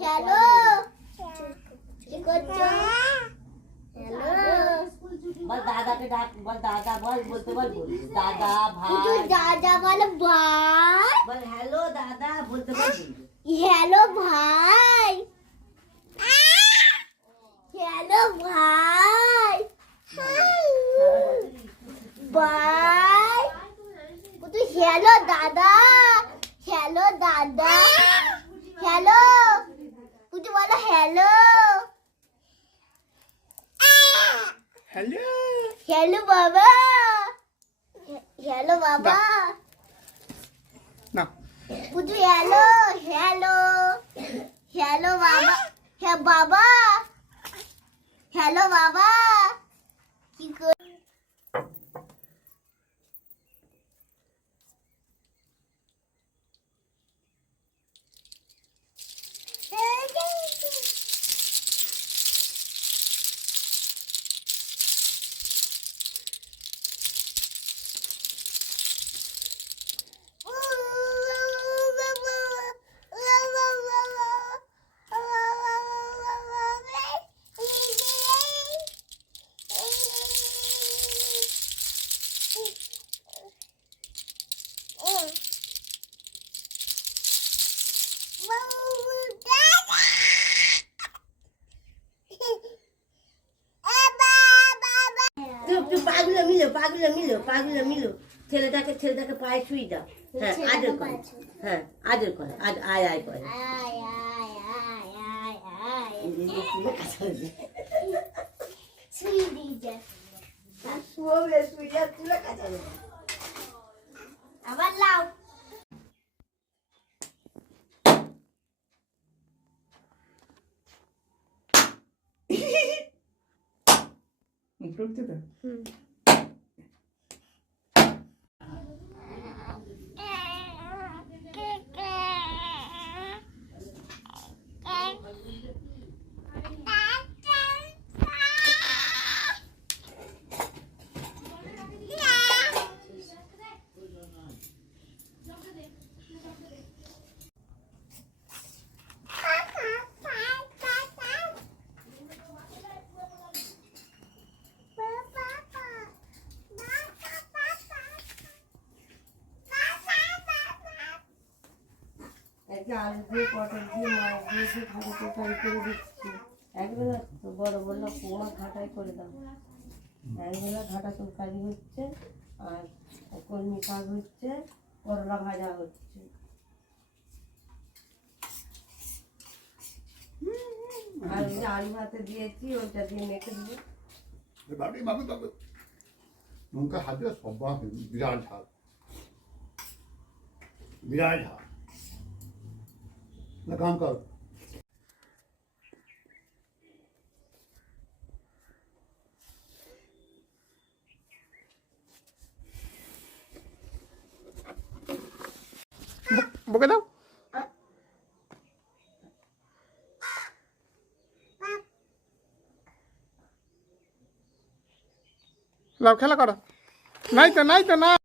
Hello কি করছো? Hello বল দাদাকে ডাক, বল দাদা, বল বলতে বল, দাদা ভাই, দাদা বলো ভাই, বল হ্যালো দাদা বলতে বল, হ্যালো ভাই, হ্যালো ভাই, ভাই তুই হ্যালো দাদা, হ্যালো দাদা, হ্যালো তুই বলো হ্যালো, হ্যালো হ্যালো বাবা, হ্যালো বাবা, না তুই হ্যালো হ্যালো, হ্যালো বাবা, হ্যাঁ বাবা, হ্যালো বাবা কি কর তুই পাগুলো মিলো, পাগুলো মিলো, পাগুলো মিলো, ছেলেটাকে পায়ে ছুঁই দাও, হ্যাঁ আদর কর, হ্যাঁ আদর কর, আয় আয় করে আবার লাও ঢুকছে তো আলু দিয়ে পটল দিয়ে মাছ দিয়ে ঘাটা তরকারি করে দিচ্ছি। একবেলা তো বড় বললো পোড়া ঘাটাই করে দাও, একবেলা ঘাটা তরকারি হচ্ছে, আর কলমি শাক হচ্ছে, করলা ভাজা হচ্ছে। আর ওই যে আলু ভাতে দিয়েছি, ওইটা দিয়ে মেখে দেবো। বাবু বাবু বাবু লঙ্কা হাতে সব বিরাট ঝাল, বিরাট ঝাল না কাম কর। বকে দাও লাও খেলা করো নাই তো না